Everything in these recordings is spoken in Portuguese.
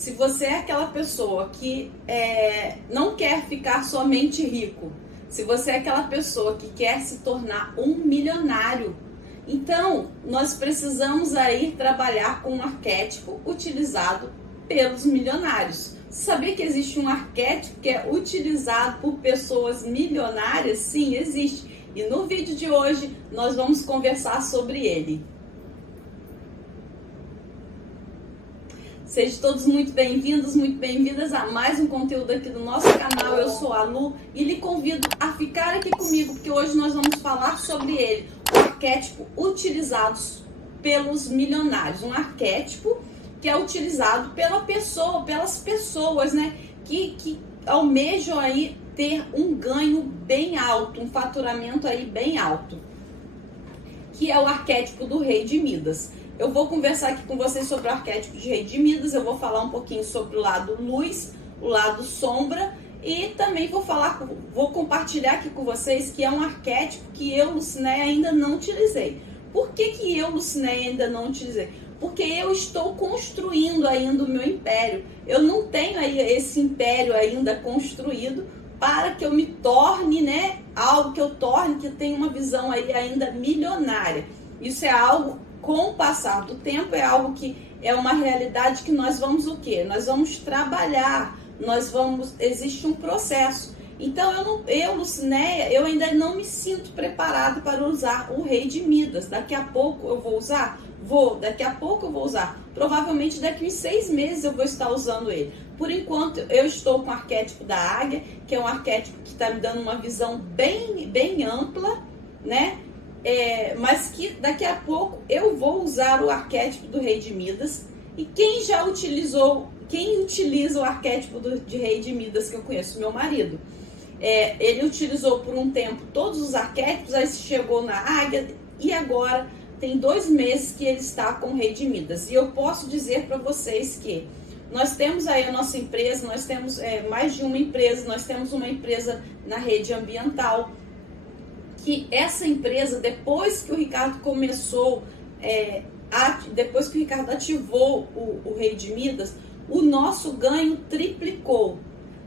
se você é aquela pessoa que não quer ficar somente rico, se você é aquela pessoa que quer se tornar um milionário, então nós precisamos aí trabalhar com um arquétipo utilizado pelos milionários. Sabia que existe um arquétipo que é utilizado por pessoas milionárias? Sim, existe. E no vídeo de hoje nós vamos conversar sobre ele. Sejam todos muito bem-vindos, muito bem-vindas a mais um conteúdo aqui do nosso canal. Eu sou a Lu e lhe convido a ficar aqui comigo, porque hoje nós vamos falar sobre ele, o arquétipo utilizado pelos milionários. Um arquétipo que é utilizado pelas pessoas, né, que almejam aí ter um ganho bem alto, um faturamento aí bem alto, que é o arquétipo do Rei de Midas. Eu vou conversar aqui com vocês sobre o arquétipo de Rei de Midas, eu vou falar um pouquinho sobre o lado luz, o lado sombra, e também vou compartilhar aqui com vocês que é um arquétipo que eu, Lucinéia, ainda não utilizei. Por que eu, Lucinéia, ainda não utilizei? Porque eu estou construindo ainda o meu império. Eu não tenho aí esse império ainda construído para que eu me torne, né, algo que eu torne, que eu tenha uma visão aí ainda milionária. Isso é algo, com o passar do tempo, é algo que é uma realidade que nós vamos o quê? Nós vamos trabalhar, existe um processo. Então eu, Lucinéia, eu ainda não me sinto preparada para usar o Rei de Midas. Daqui a pouco eu vou usar? Daqui a pouco eu vou usar. Provavelmente daqui a 6 meses eu vou estar usando ele. Por enquanto eu estou com o arquétipo da águia, que é um arquétipo que está me dando uma visão bem ampla, né? Mas que daqui a pouco eu vou usar o arquétipo do Rei de Midas. E quem utiliza o arquétipo de Rei de Midas que eu conheço? Meu marido. Ele utilizou por um tempo todos os arquétipos, aí chegou na águia e agora tem 2 meses que ele está com o Rei de Midas. E eu posso dizer para vocês que nós temos aí a nossa empresa, nós temos mais de uma empresa, nós temos uma empresa na rede ambiental, que essa empresa, depois que o Ricardo começou, depois que o Ricardo ativou o Rei de Midas, o nosso ganho triplicou.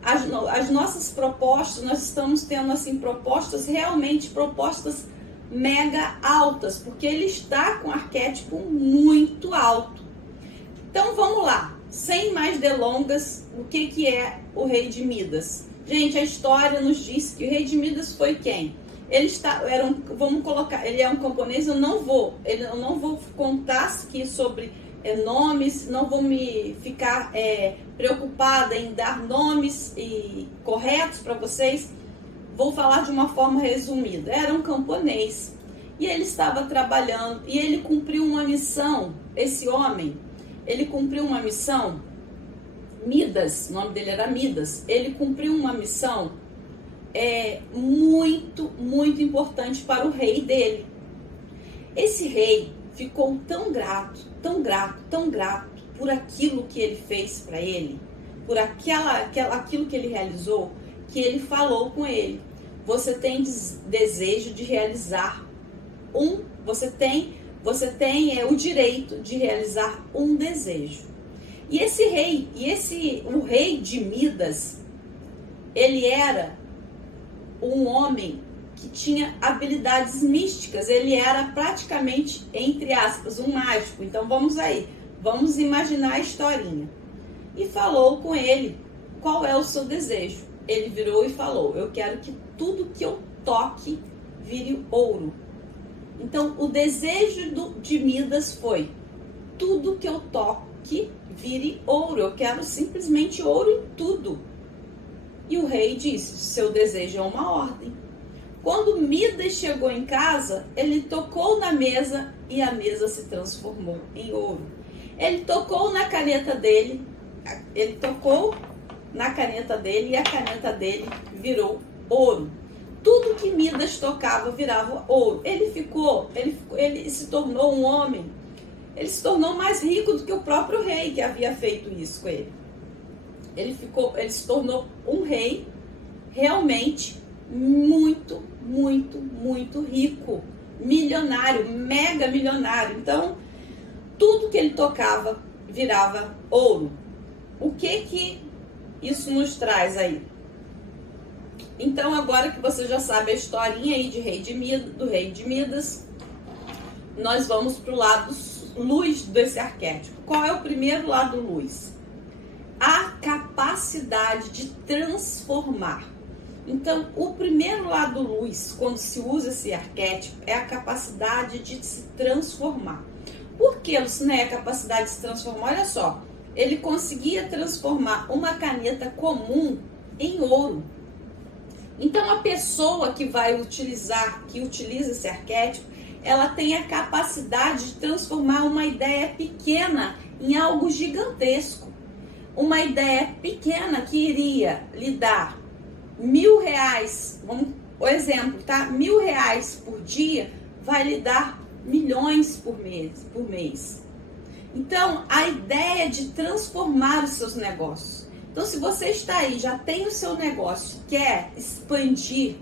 As nossas propostas, nós estamos tendo assim propostas mega altas, porque ele está com um arquétipo muito alto. Então vamos lá, sem mais delongas, o que é o Rei de Midas? Gente, a história nos diz que o Rei de Midas foi quem? Ele ele é um camponês. Eu não vou contar aqui sobre nomes, não vou me ficar preocupada em dar nomes corretos para vocês. Vou falar de uma forma resumida. Era um camponês e ele estava trabalhando e ele cumpriu uma missão. Esse homem, ele cumpriu uma missão. Midas, o nome dele era Midas. Ele cumpriu uma missão muito importante para o rei dele. Esse rei ficou tão grato por aquilo que ele fez para ele, por aquilo que ele realizou, que ele falou com ele: você tem desejo de realizar você tem o direito de realizar um desejo. E o rei de Midas, ele era um homem que tinha habilidades místicas. Ele era praticamente, entre aspas, um mágico. Então vamos imaginar a historinha. E falou com ele: qual é o seu desejo? Ele virou e falou: eu quero que tudo que eu toque vire ouro. Então o desejo de Midas foi: tudo que eu toque vire ouro. Eu quero simplesmente ouro em tudo. E o rei disse: seu desejo é uma ordem. Quando Midas chegou em casa, ele tocou na mesa e a mesa se transformou em ouro. Ele tocou na caneta dele, e a caneta dele virou ouro. Tudo que Midas tocava virava ouro. Ele se tornou um homem, ele se tornou mais rico do que o próprio rei que havia feito isso com ele. Ele se tornou um rei realmente muito rico, milionário, mega milionário. Então, tudo que ele tocava virava ouro. O que isso nos traz aí? Então, agora que você já sabe a historinha aí do rei de Midas, nós vamos para o lado luz desse arquétipo. Qual é o primeiro lado luz? A capacidade de transformar. Então, o primeiro lado luz, quando se usa esse arquétipo, é a capacidade de se transformar. Por que, Lucinéia, a capacidade de se transformar? Olha só, ele conseguia transformar uma caneta comum em ouro. Então, a pessoa que utiliza esse arquétipo, ela tem a capacidade de transformar uma ideia pequena em algo gigantesco. Uma ideia pequena que iria lhe dar R$1.000, o exemplo, tá? R$1.000 por dia vai lhe dar milhões por mês. Então, a ideia de transformar os seus negócios. Então, se você está aí, já tem o seu negócio, quer expandir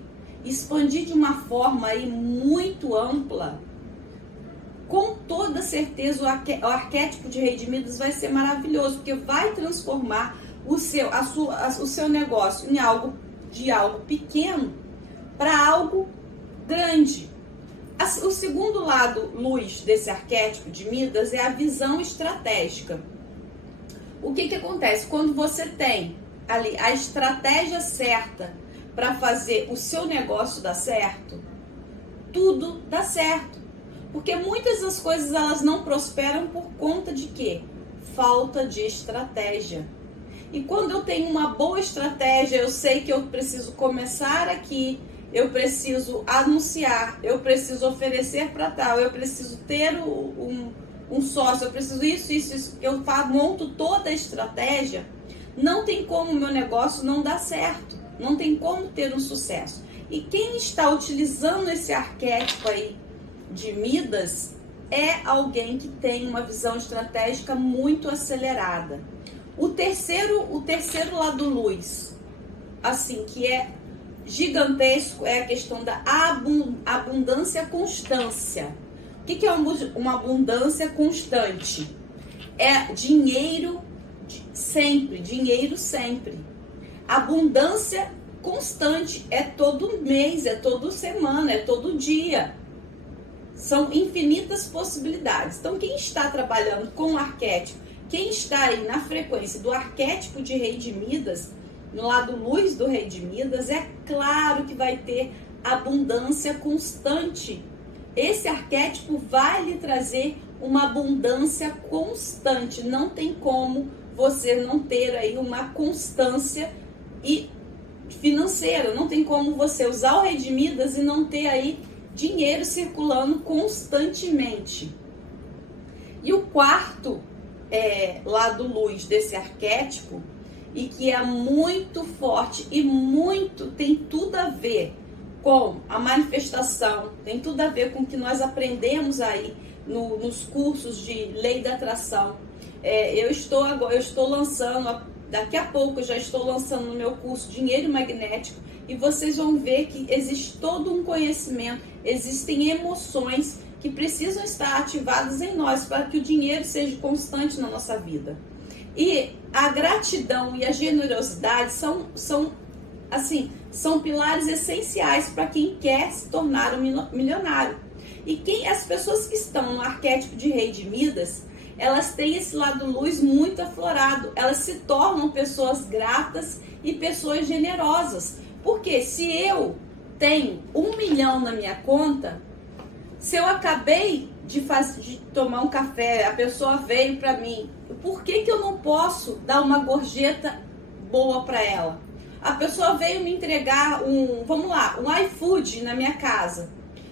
de uma forma aí muito ampla, com toda certeza o arquétipo de Rei de Midas vai ser maravilhoso, porque vai transformar o seu negócio em algo pequeno para algo grande. O segundo lado luz desse arquétipo de Midas é a visão estratégica. O que acontece? Quando você tem ali a estratégia certa para fazer o seu negócio dar certo, tudo dá certo. Porque muitas das coisas elas não prosperam por conta de quê? Falta de estratégia. E quando eu tenho uma boa estratégia, eu sei que eu preciso começar aqui, eu preciso anunciar, eu preciso oferecer para tal, eu preciso ter um sócio, eu preciso isso. Eu monto toda a estratégia, não tem como o meu negócio não dar certo, não tem como ter um sucesso. E quem está utilizando esse arquétipo aí de Midas é alguém que tem uma visão estratégica muito acelerada. O terceiro lado luz, assim, que é gigantesco, é a questão da abundância constância. O que é uma abundância constante? É dinheiro sempre. Abundância constante é todo mês, é toda semana, é todo dia. São infinitas possibilidades. Então, quem está trabalhando com o arquétipo, quem está aí na frequência do arquétipo de Rei de Midas, no lado luz do Rei de Midas, é claro que vai ter abundância constante. Esse arquétipo vai lhe trazer uma abundância constante. Não tem como você não ter aí uma constância financeira. Não tem como você usar o Rei de Midas e não ter aí dinheiro circulando constantemente. E o quarto lado luz desse arquétipo, e que é muito forte e tem tudo a ver com a manifestação, tem tudo a ver com o que nós aprendemos aí nos cursos de lei da atração. Eu estou lançando, daqui a pouco eu já estou lançando no meu curso Dinheiro Magnético, e vocês vão ver que existe todo um conhecimento, existem emoções que precisam estar ativadas em nós para que o dinheiro seja constante na nossa vida. E a gratidão e a generosidade são pilares essenciais para quem quer se tornar um milionário. E as pessoas que estão no arquétipo de Rei de Midas, elas têm esse lado luz muito aflorado. Elas se tornam pessoas gratas e pessoas generosas. Porque se eu tenho 1 milhão na minha conta, se eu acabei de tomar um café, a pessoa veio para mim, por que eu não posso dar uma gorjeta boa para ela? A pessoa veio me entregar um iFood na minha casa.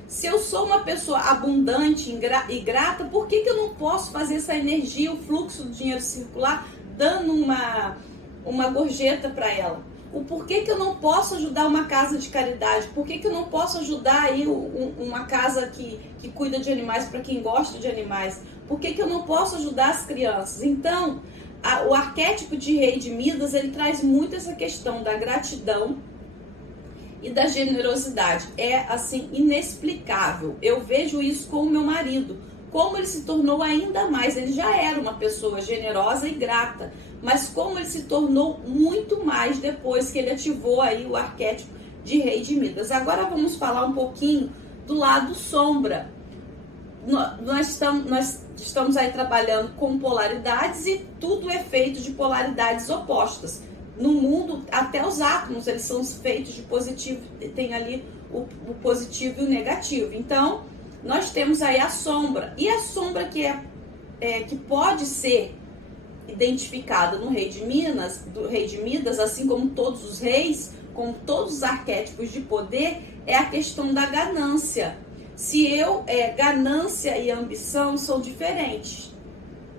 Se eu sou uma pessoa abundante e grata, por que eu não posso fazer essa energia, o fluxo do dinheiro circular, dando uma gorjeta para ela? O porquê que eu não posso ajudar uma casa de caridade? Por que eu não posso ajudar aí uma casa que cuida de animais para quem gosta de animais? Por que eu não posso ajudar as crianças? Então, o arquétipo de Rei de Midas, ele traz muito essa questão da gratidão e da generosidade. É assim, inexplicável. Eu vejo isso com o meu marido. como ele se tornou ainda mais. Ele já era uma pessoa generosa e grata, mas como ele se tornou muito mais depois que ele ativou aí o arquétipo de Rei de Midas. Agora vamos falar um pouquinho do lado sombra. Nós estamos aí trabalhando com polaridades e tudo é feito de polaridades opostas. No mundo, até os átomos, eles são feitos de positivo, tem ali o positivo e o negativo. Então, nós temos aí a sombra. E a sombra que pode ser identificada no Rei de Minas, do Rei de Midas, assim como todos os reis, como todos os arquétipos de poder, é a questão da ganância. Ganância e ambição são diferentes.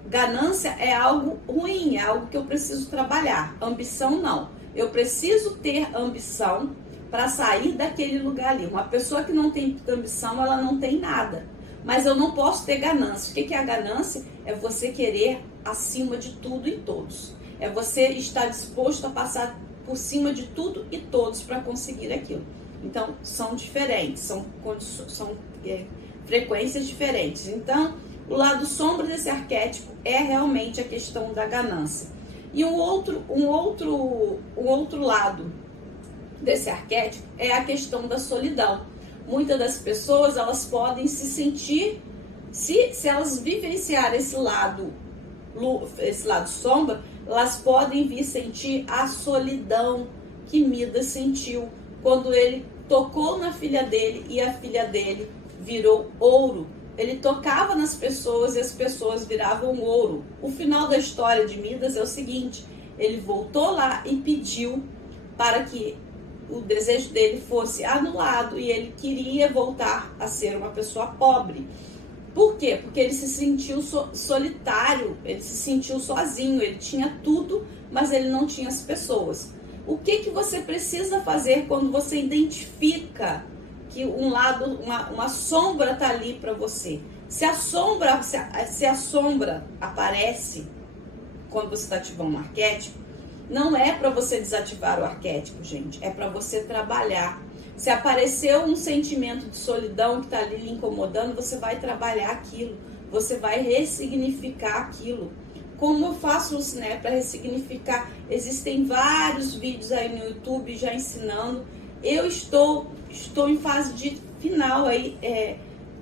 Ganância é algo ruim, é algo que eu preciso trabalhar. Ambição não. Eu preciso ter ambição para sair daquele lugar ali. Uma pessoa que não tem ambição, ela não tem nada. Mas eu não posso ter ganância. O que é a ganância? É você querer acima de tudo e todos. É você estar disposto a passar por cima de tudo e todos para conseguir aquilo. Então, são diferentes, são frequências diferentes. Então, o lado sombra desse arquétipo é realmente a questão da ganância. E um outro lado desse arquétipo é a questão da solidão. Muitas das pessoas, elas podem se sentir, se elas vivenciarem esse lado sombra, elas podem vir sentir a solidão que Midas sentiu quando ele tocou na filha dele e a filha dele virou ouro. Ele tocava nas pessoas e as pessoas viravam ouro. O final da história de Midas é o seguinte: ele voltou lá e pediu para que o desejo dele fosse anulado e ele queria voltar a ser uma pessoa pobre. Por quê? Porque ele se sentiu solitário, ele se sentiu sozinho, ele tinha tudo, mas ele não tinha as pessoas. O que você precisa fazer quando você identifica que uma sombra está ali para você? Se a sombra aparece quando você está ativando um arquétipo, não é para você desativar o arquétipo, gente, é para você trabalhar. Se apareceu um sentimento de solidão que está ali lhe incomodando, você vai trabalhar aquilo, você vai ressignificar aquilo. Como eu faço, né, para ressignificar? Existem vários vídeos aí no YouTube já ensinando. Eu estou em fase de final aí,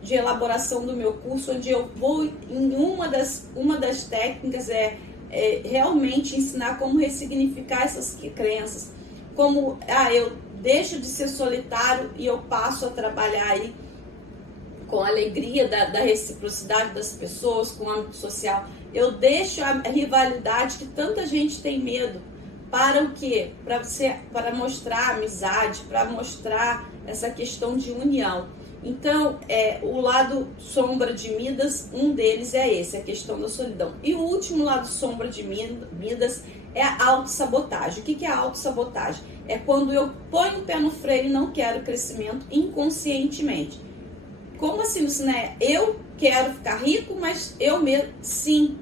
de elaboração do meu curso, onde eu vou em uma das técnicas realmente ensinar como ressignificar essas crenças. Como eu deixo de ser solitário e eu passo a trabalhar aí com a alegria da reciprocidade das pessoas, com o âmbito social. Eu deixo a rivalidade que tanta gente tem medo. Para o quê? Para mostrar amizade, para mostrar essa questão de união. Então, o lado sombra de Midas, um deles é esse, a questão da solidão. E o último lado sombra de Midas é a autossabotagem. O que é a autossabotagem? É quando eu ponho o pé no freio e não quero crescimento inconscientemente. Como assim, né? Eu quero ficar rico, mas eu mesmo, sim.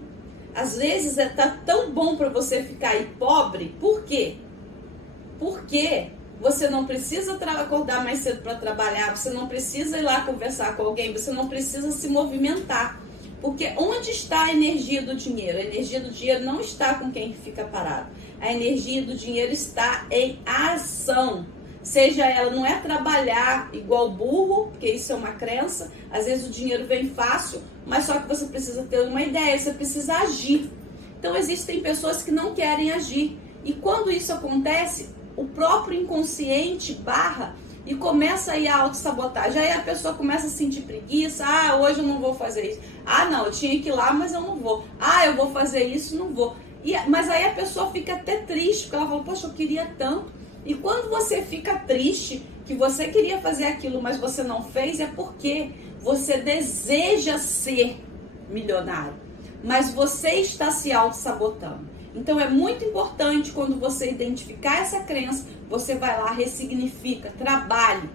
Às vezes tá tão bom para você ficar aí pobre. Por quê? Porque você não precisa acordar mais cedo para trabalhar, você não precisa ir lá conversar com alguém, você não precisa se movimentar. Porque onde está a energia do dinheiro? A energia do dinheiro não está com quem fica parado. A energia do dinheiro está em ação. Seja ela, não é trabalhar igual burro, porque isso é uma crença. Às vezes o dinheiro vem fácil, mas só que você precisa ter uma ideia, você precisa agir. Então existem pessoas que não querem agir. E quando isso acontece, o próprio inconsciente barra e começa aí a autossabotagem. Aí a pessoa começa a sentir preguiça. Hoje eu não vou fazer isso. Não, eu tinha que ir lá, mas eu não vou. Eu vou fazer isso, não vou. Mas aí a pessoa fica até triste, porque ela fala, poxa, eu queria tanto. E quando você fica triste, que você queria fazer aquilo, mas você não fez, é porque você deseja ser milionário. Mas você está se auto-sabotando. Então é muito importante quando você identificar essa crença, você vai lá, ressignifica, trabalhe,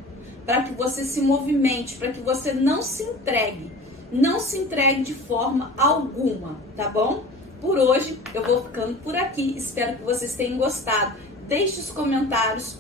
para que você se movimente, para que você não se entregue de forma alguma, tá bom? Por hoje eu vou ficando por aqui, espero que vocês tenham gostado. Deixe os comentários,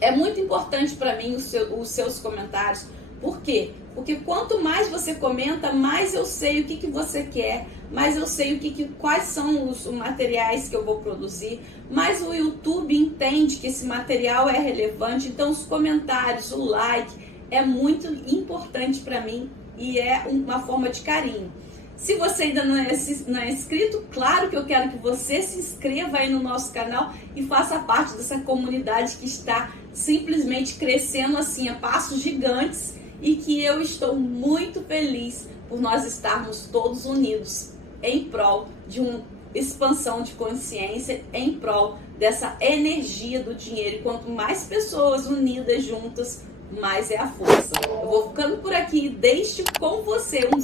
é muito importante para mim os seus comentários. Por quê? Porque quanto mais você comenta, mais eu sei o que você quer, mais eu sei quais são os materiais que eu vou produzir, mais o YouTube entende que esse material é relevante. Então os comentários, o like é muito importante para mim e é uma forma de carinho. Se você ainda não é inscrito, claro que eu quero que você se inscreva aí no nosso canal e faça parte dessa comunidade que está simplesmente crescendo assim a passos gigantes, e que eu estou muito feliz por nós estarmos todos unidos em prol de uma expansão de consciência, em prol dessa energia do dinheiro. E quanto mais pessoas unidas juntas, mais é a força. Eu vou ficando por aqui, deixo com você um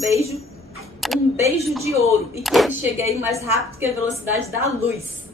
beijo de ouro, e que ele chegue aí mais rápido que a velocidade da luz.